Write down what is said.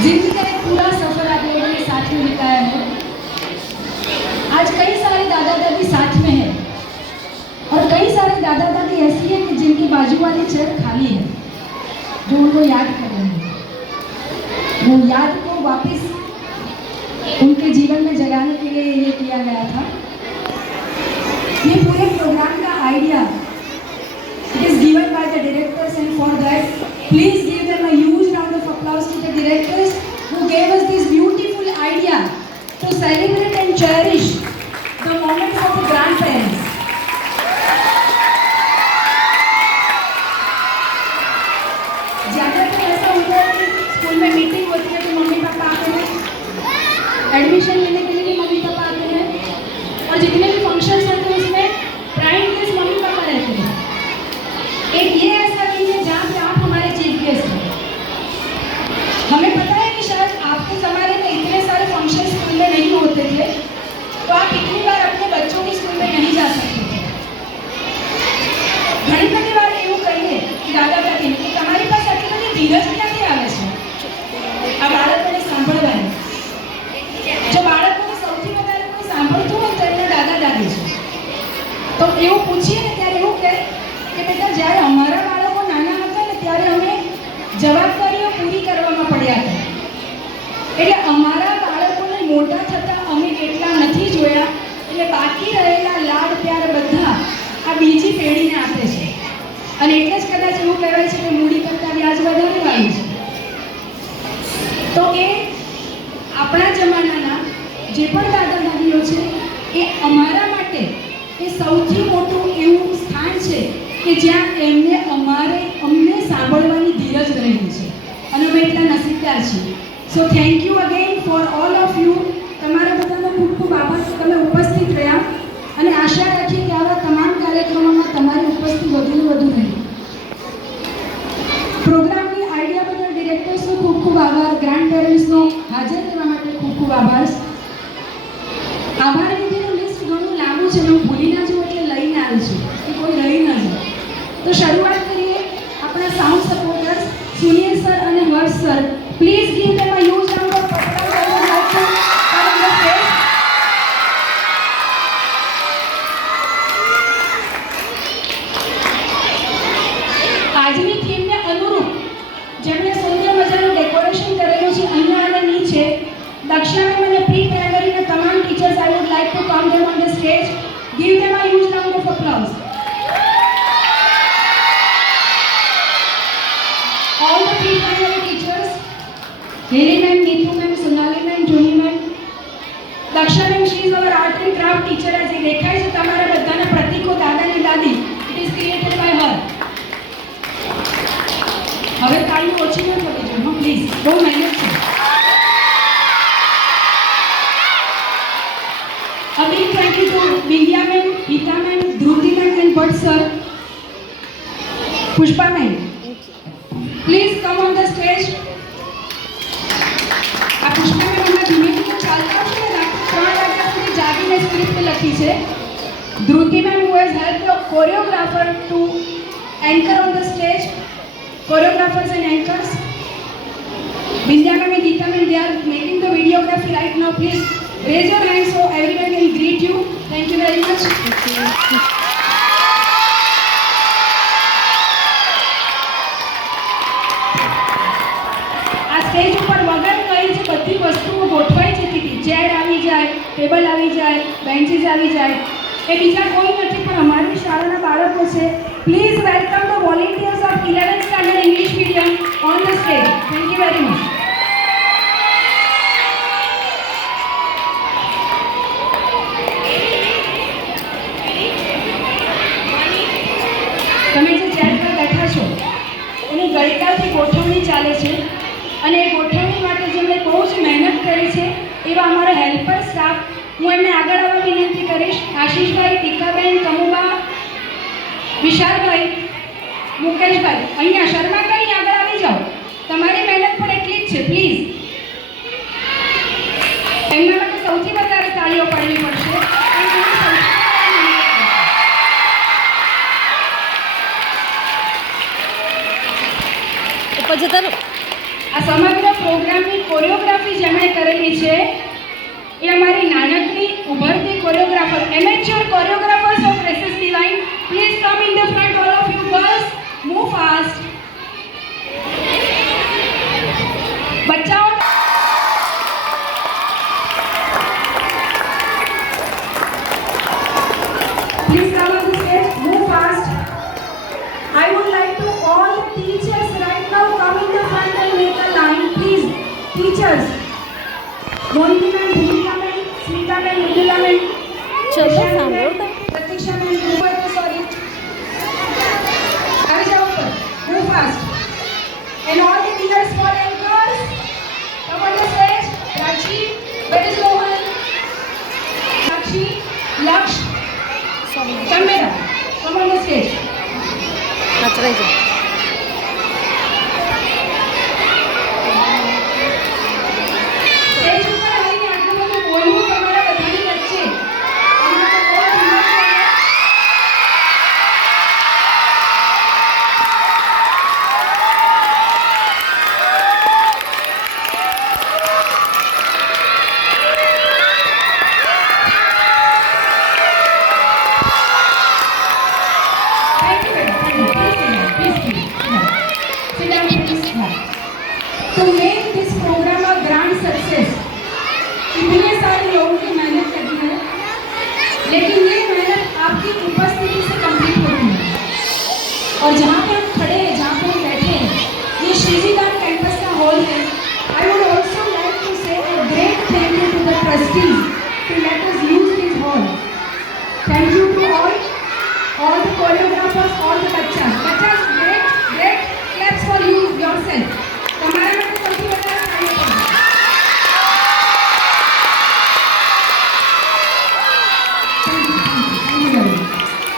जिंदगी का एक पूरा सफर आप लोगों ने साथ में बिताया है। आज कई सारे दादा दादी साथ में हैं और कई सारे दादा दादी ऐसी हैं कि जिनकी बाजू वाली चेयर खाली है, जो उनको याद कर रहे हैं। वो याद को वापस उनके जीवन में जगाने के लिए ये किया गया था। ये पूरे प्रोग्राम का idea it is given by the directors, and for that please give them a huge round of applause to the directors who gave us this beautiful idea to celebrate and cherish the moments of the grandparents. ज़्यादातर ऐसा होता है कि school में meeting होती है तो mummy papa आते हैं, एडमिशन लेने के लिए भी मम्मी पापा आते हैं, और जितने भी फंक्शंस होते हैं उसमें प्राइम गेस्ट मम्मी पापा रहते हैं। एक ये ऐसा दिन है जहाँ पे आप हमारे चीफ गेस्ट हैं। हमें पता है कि शायद आपके ज़माने में इतने सारे फंक्शन स्कूल में नहीं होते थे, तो आप इतनी बार अपने बच्चों के स्कूल में नहीं जा सकते थे। घણી બધી વાર એવું કહીએ કે દાદા દાદીને કે તમારી પાસે આટલી બધી ધીરજ ક્યાંથી આવે છે આ બાળકોને સાંભળવાની? જો બાળકોને સૌથી વધારે કોઈ સાંભળતું હોય તો એમના દાદા દાદી છે। તો એવું પૂછીએ ને ત્યારે એવું કહે કે બેટા જ્યારે અમારા બાળકો નાના હતા ને ત્યારે અમે જવાબદારીઓ પૂરી કરવામાં પડ્યા હતા, એટલે અમારા બાળકોને મોટા થતાં અમે એટલા નથી જોયા, એટલે બાકી રહેલા લાડ પ્યાર બધા આ બીજી પેઢીને આપે છે। અને એટલે જ કદાચ એવું કહેવાય છે કે મૂડી કરતાં વ્યાજ વધારે વાળું છે। તો એ આપણા જમાનાના જે પણ દાદા દાદીઓ છે એ અમારા માટે એ સૌથી મોટું એવું સ્થાન છે કે જ્યાં અમને સાંભળવાની ધીરજ રહેલી છે, અને અમે એટલા નસીબદાર છીએ। So thank you again for all of you. તમારા બધાનો ખૂબ ખૂબ આભાર કે તમે ઉપસ્થિત રહ્યા, અને આશા રાખીએ કે આવા તમામ કાર્યક્રમોમાં તમારી ઉપસ્થિતિ વધુ વધુ રહે। પ્રોગ્રામની આઈડિયા બદલ ડિરેક્ટર્સનો ખૂબ ખૂબ આભાર, ગ્રાન્ડ પેરેન્ટ્સનો હાજર રહેવા માટે ખૂબ ખૂબ આભાર। આભાર વિધિનું લિસ્ટ ઘણું લાંબુ છે, હું ભૂલી ના જઉં એટલે લઈને આવી છું કે કોઈ રહી ન જાય। તો શરૂઆત કરીએ આપણા સાઉન્ડ સપોર્ટર્સ સુનિલ સર અને Harsh sir. Please give them a huge round of applause. I would like to come on the stage. આજની થીમને અનુરૂપ જેમણે સુંદર મજાનું ડેકોરેશન કરેલું છે અહીંયા અને નીચે દક્ષા મેમ અને પ્રી પ્રાઇમરીના તમામ teachers, I would like to come them on the stage. Give them a huge round of applause. All the pre-primary teachers, Lily ma'am, Neetu ma'am, Sonali ma'am, Juni ma'am, Daksha ma'am, she is our art and craft teacher. as એ દેખાય છે તમારા બધાના પ્રતીકો દાદા અને દાદી, it is created by her. હવે તાળી ઓછી ન થવી જોઈએ, હા પ્લીઝ, બહુ મહેનત છે। A big thank you to Vidya ma'am, Geeta ma'am, Dhruti ma'am and Bhatt sir. Pushpa ma'am, please come on the stage. આ પુષ્પા મેમ હમણાં ધીમે ધીમે ચાલતા આવશે ને, રાત્રે 3 વાગ્યા સુધી જાગીને સ્ક્રિપ્ટ લખી છે। Dhruti ma'am who has helped the choreographer to anchor on the stage, choreographers and anchors. Vidya ma'am and Geeta ma'am, they are making the videography right now. Please raise your hands so everyone can greet you. Thank you very much. આ stage ઉપર વગર કઈ જે બધી વસ્તુઓ ગોઠવાઈ જતી હતી, ચેર આવી જાય, ટેબલ આવી જાય, બેન્ચીસ આવી જાય, એ બીજા કોઈ નથી પણ અમારી શાળાના બાળકો છે। Please welcome the volunteers of 11th standard English medium on the stage. Thank you very much. તમે જે ચેર પર બેઠા છો એની ગઈકાલથી ગોઠવણી ચાલે છે, અને એ ગોઠવણી માટે જેમણે બહુ જ મહેનત કરી છે એવા અમારા હેલ્પર સ્ટાફ, હું એમને આગળ આવવા વિનંતી કરીશ। આશીષભાઈ, ટીકાબેન, કમુબા, વિશાલભાઈ, મુકેશભાઈ, અહીંયા શર્માભાઈ આગળ આવી જાઓ, તમારી મહેનત પણ એટલી જ છે, પ્લીઝ। એમના માટે સૌથી વધારે તાળીઓ પાડવી પડશે। ઉપર જતા આ સમગ્ર પ્રોગ્રામની કોરિયોગ્રાફી જેમણે કરેલી છે એ અમારી નાનકડી ઉભરતી choreographer, amateur choreographers of SS Divine. Please come in the front, all of you girls. Move fast. બચ્ચાઓ please come on the stage. Move fast. I would like to all the teachers right now come in the front and make a line, please. Teachers. Mohinti ma'am, Bhumika ma'am, Smita ma'am, Mridula ma'am. ચલો સાંભળો. Pratiksha ma'am, sorry. આવી જાઓ ઉપર. Move fast. And all the winners for anchors. Come on the stage. Rakshi, where is Rohan? Rakshi, Laksh. Camera, come on the stage. કચરાઈ જાય. Stage ઉપર આવીને આટલું બધું બોલવું તમારા બધાની વચ્ચે. એમાં તો બહુ હિંમત છે. Thank you, madam. Thank you. Please sit down. Sit down, please. To make this program a grand success, इतने सारे लोगों की मेहनत लगी है, लेकिन ये मेहनत आपकी